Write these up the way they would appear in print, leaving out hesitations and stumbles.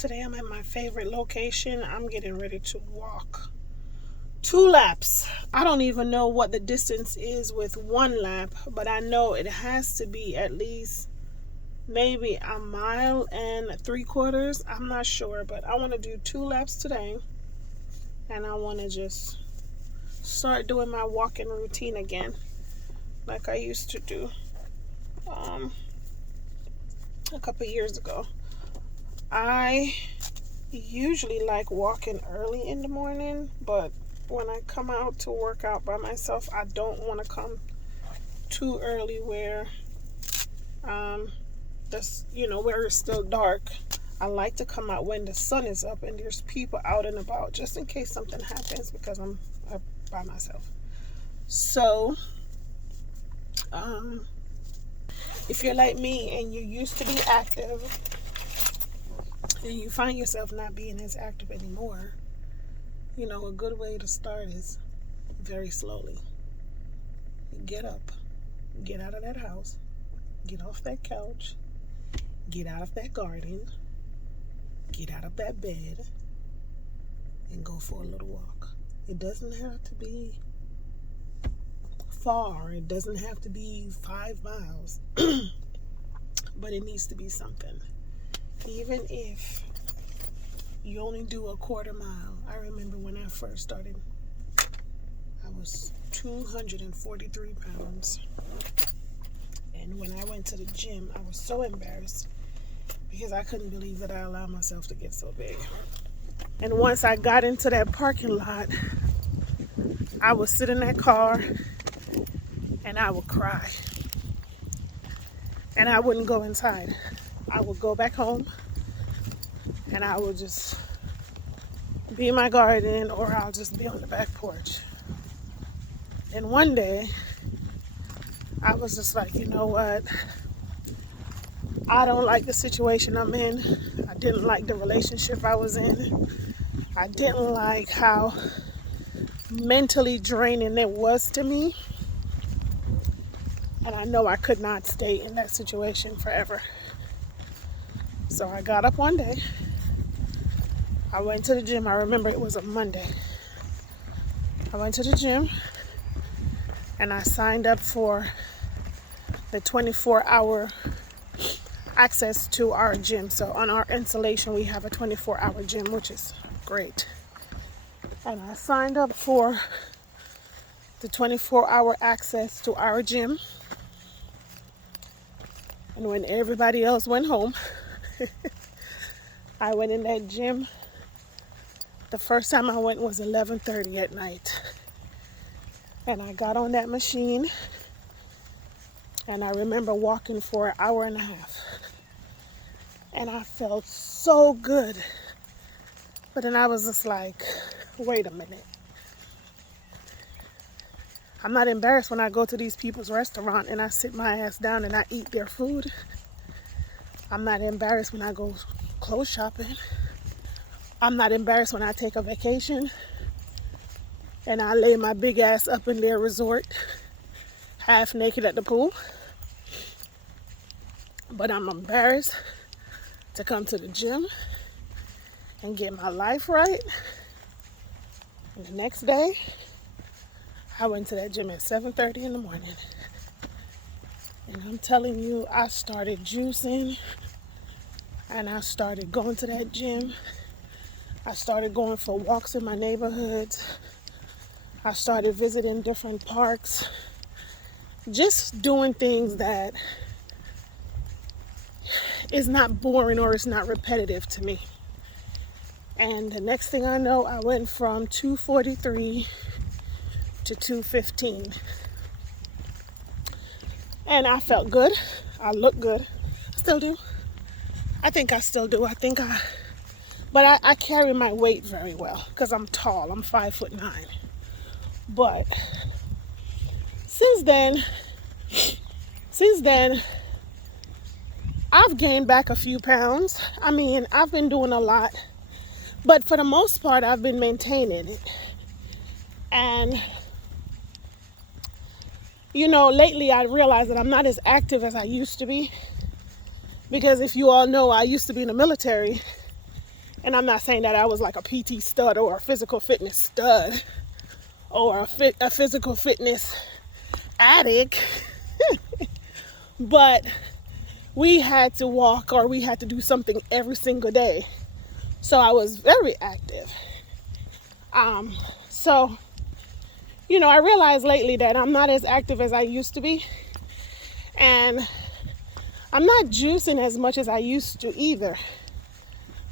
Today I'm at my favorite location. I'm getting ready to walk 2 laps. I don't even know what the distance is with 1 lap, but I know it has to be at least maybe 1.75 miles. I'm not sure, but I want to do 2 laps today, and I want to just start doing my walking routine again like I used to do a couple years ago. I usually like walking early in the morning, but when I come out to work out by myself, I don't want to come too early where where it's still dark. I like to come out when the sun is up and there's people out and about, just in case something happens, because I'm up by myself. So if you're like me and you used to be active and you find yourself not being as active anymore, a good way to start is very slowly. Get up, get out of that house, get off that couch, get out of that garden, get out of that bed, and go for a little walk. It doesn't have to be far. It doesn't have to be 5 miles, but it needs to be something. Even if you only do a quarter mile. I remember when I first started, I was 243 pounds. And when I went to the gym, I was so embarrassed because I couldn't believe that I allowed myself to get so big. And once I got into that parking lot, I would sit in that car and I would cry. And I wouldn't go inside. I would go back home and I would just be in my garden, or I'll just be on the back porch. And one day, I was just like, you know what? I don't like the situation I'm in. I didn't like the relationship I was in. I didn't like how mentally draining it was to me. And I know I could not stay in that situation forever. So I got up one day. I went to the gym. I remember it was a Monday. I went to the gym and I signed up for the 24-hour access to our gym. So on our installation, we have a 24-hour gym, which is great. And I signed up for the 24-hour access to our gym. And when everybody else went home, I went in that gym. The first time I went was 11:30 at night. And I got on that machine. And I remember walking for an hour and a half. And I felt so good. But then I was just like, wait a minute. I'm not embarrassed when I go to these people's restaurant and I sit my ass down and I eat their food. I'm not embarrassed when I go clothes shopping. I'm not embarrassed when I take a vacation and I lay my big ass up in their resort, half naked at the pool. But I'm embarrassed to come to the gym and get my life right. And the next day, I went to that gym at 7:30 in the morning. And I'm telling you, I started juicing and I started going to that gym. I started going for walks in my neighborhoods. I started visiting different parks. Just doing things that is not boring or is not repetitive to me. And the next thing I know, I went from 243 to 215. And I felt good. I looked good. I still do. I think I still do. But I carry my weight very well because I'm tall. I'm 5'9". But since then, I've gained back a few pounds. I mean, I've been doing a lot. But for the most part, I've been maintaining it. And, lately I realized that I'm not as active as I used to be. Because if you all know, I used to be in the military. And I'm not saying that I was like a PT stud or a physical fitness stud or a physical fitness addict, but we had to walk or we had to do something every single day. So I was very active. So, I realized lately that I'm not as active as I used to be. And I'm not juicing as much as I used to either.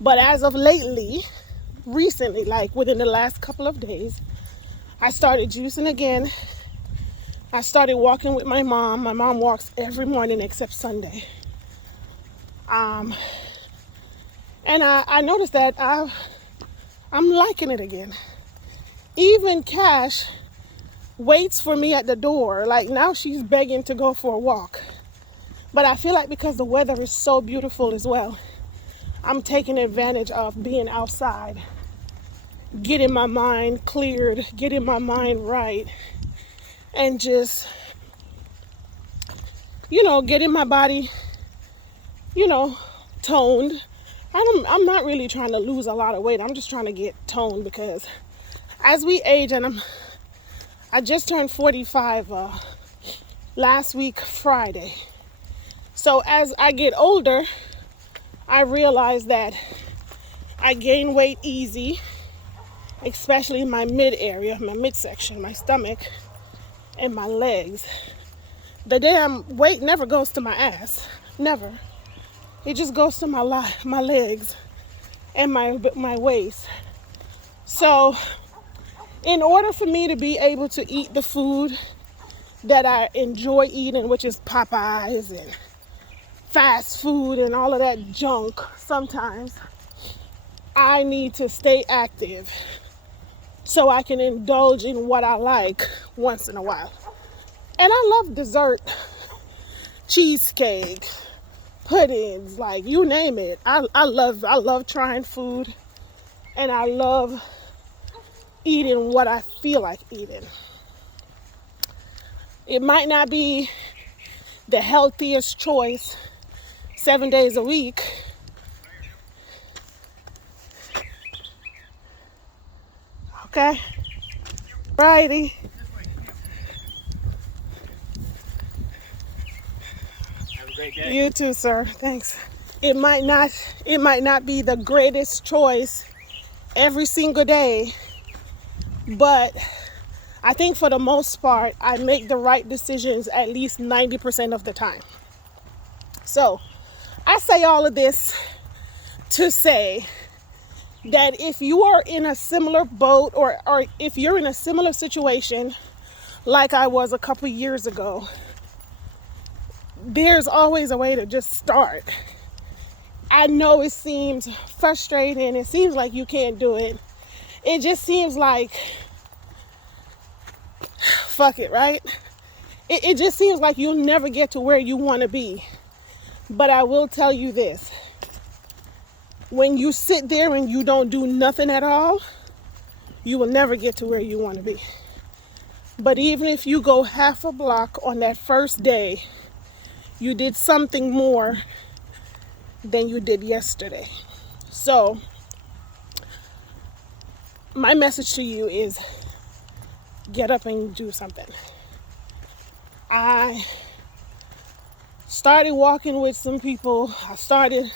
But as of recently, like within the last couple of days, I started juicing again. I started walking with my mom. My mom walks every morning except Sunday. And I noticed that I'm liking it again. Even Cash waits for me at the door. Like now she's begging to go for a walk. But I feel like because the weather is so beautiful as well, I'm taking advantage of being outside, getting my mind cleared, getting my mind right, and just, getting my body, toned. I'm not really trying to lose a lot of weight. I'm just trying to get toned because as we age, and I just turned 45 last week Friday. So as I get older, I realize that I gain weight easy, especially in my my midsection, my stomach, and my legs. The damn weight never goes to my ass, never. It just goes to my legs and my waist. So in order for me to be able to eat the food that I enjoy eating, which is Popeyes and fast food and all of that junk, sometimes I need to stay active so I can indulge in what I like once in a while. And I love dessert, cheesecake, puddings, like you name it. I love trying food, and I love eating what I feel like eating. It might not be the healthiest choice 7 days a week. Okay? Righty. Have a great day. You too, sir. Thanks. It might not be the greatest choice every single day, but I think for the most part, I make the right decisions at least 90% of the time. So I say all of this to say that if you are in a similar boat or if you're in a similar situation like I was a couple years ago, there's always a way to just start. I know it seems frustrating. It seems like you can't do it. It just seems like, fuck it, right? It just seems like you'll never get to where you want to be. But I will tell you this. When you sit there and you don't do nothing at all, you will never get to where you want to be. But even if you go half a block on that first day, you did something more than you did yesterday. So my message to you is get up and do something. I started walking with some people. I started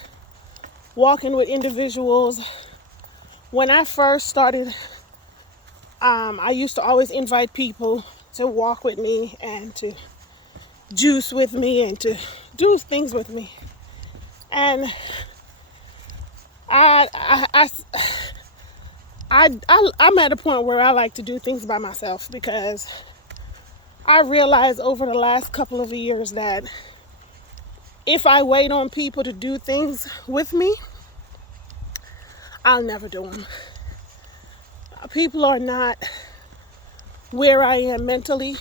walking with individuals. When I first started, I used to always invite people to walk with me and to juice with me and to do things with me. And I'm at a point where I like to do things by myself because I realized over the last couple of years that if I wait on people to do things with me, I'll never do them. People are not where I am mentally,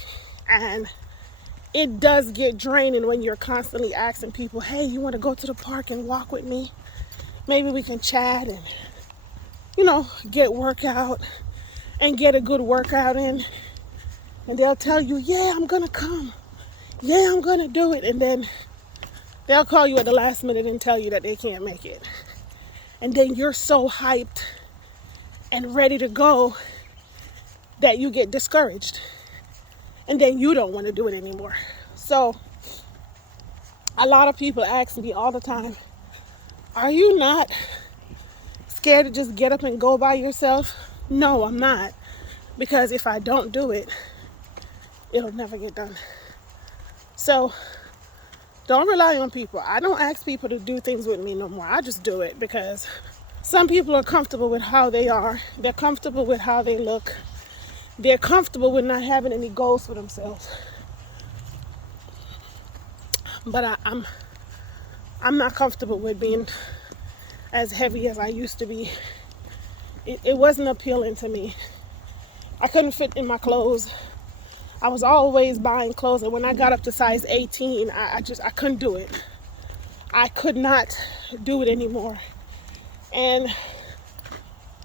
and it does get draining when you're constantly asking people, hey, you want to go to the park and walk with me? Maybe we can chat and, get workout and get a good workout in. And they'll tell you, yeah, I'm going to come. Yeah, I'm going to do it. And then they'll call you at the last minute and tell you that they can't make it. And then you're so hyped and ready to go that you get discouraged. And then you don't want to do it anymore. So a lot of people ask me all the time, are you not scared to just get up and go by yourself? No, I'm not. Because if I don't do it, it'll never get done. So don't rely on people. I don't ask people to do things with me no more. I just do it because some people are comfortable with how they are. They're comfortable with how they look. They're comfortable with not having any goals for themselves. But I'm not comfortable with being as heavy as I used to be. It wasn't appealing to me. I couldn't fit in my clothes. I was always buying clothes, and when I got up to size 18, I couldn't do it. I could not do it anymore. And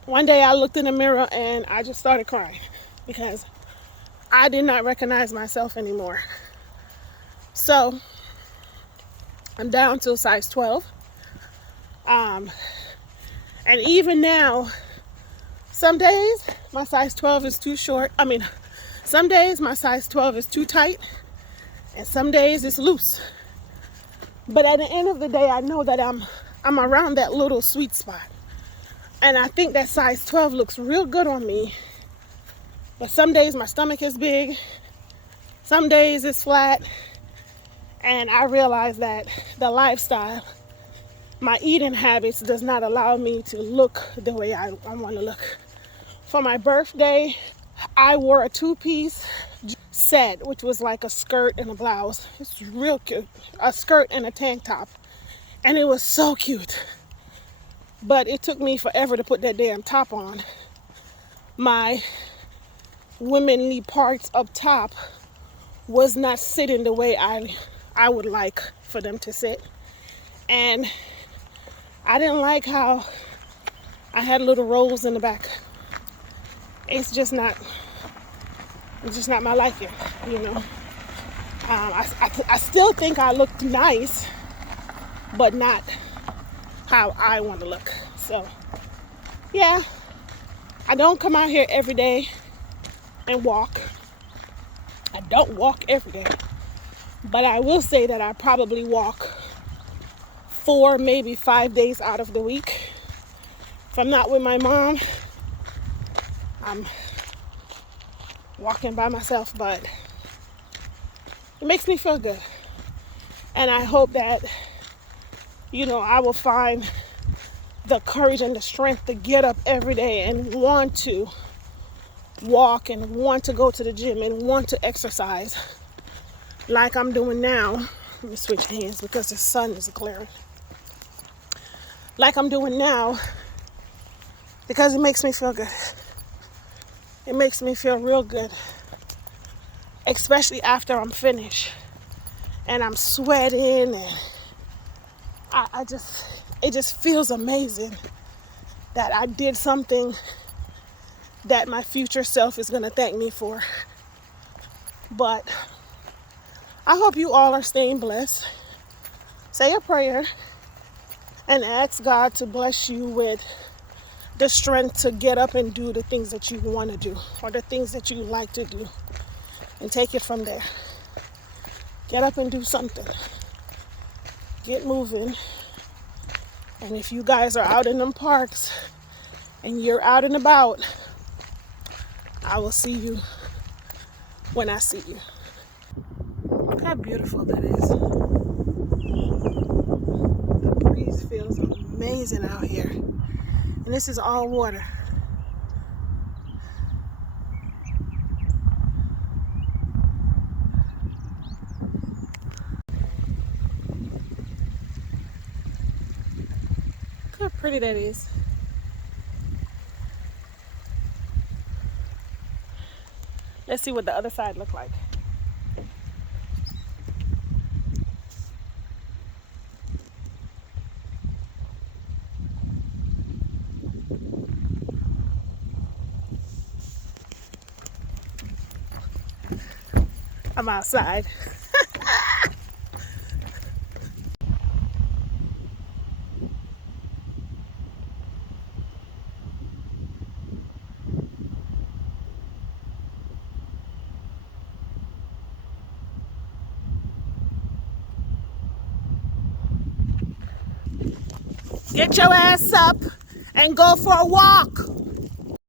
one day I looked in the mirror and I just started crying because I did not recognize myself anymore. So I'm down to a size 12. And even now, some days my size 12 is too short. Some days my size 12 is too tight, and some days it's loose. But at the end of the day, I know that I'm around that little sweet spot. And I think that size 12 looks real good on me. But some days my stomach is big, some days it's flat, and I realize that the lifestyle, my eating habits does not allow me to look the way I want to look. For my birthday, I wore a 2-piece set, which was like a skirt and a blouse. It's real cute. A skirt and a tank top. And it was so cute. But it took me forever to put that damn top on. My womanly parts up top was not sitting the way I would like for them to sit. And I didn't like how I had little rolls in the back. It's just not my liking, you know. I still think I looked nice, but not how I want to look. So, yeah, I don't come out here every day and walk. I don't walk every day, but I will say that I probably walk 4, maybe 5 days out of the week. If I'm not with my mom, I'm walking by myself, but it makes me feel good. And I hope that, I will find the courage and the strength to get up every day and want to walk and want to go to the gym and want to exercise like I'm doing now. Let me switch hands because the sun is glaring. Like I'm doing now, because it makes me feel good. It makes me feel real good, especially after I'm finished and I'm sweating, and it just feels amazing that I did something that my future self is going to thank me for. But I hope you all are staying blessed. Say a prayer and ask God to bless you with the strength to get up and do the things that you want to do or the things that you like to do, and take it from there. Get up and do something. Get moving. And if you guys are out in them parks and you're out and about, I will see you when I see you. Look how beautiful that is. The breeze feels amazing out here. And this is all water. Look how pretty that is. Let's see what the other side looks like. I'm outside. Get your ass up and go for a walk.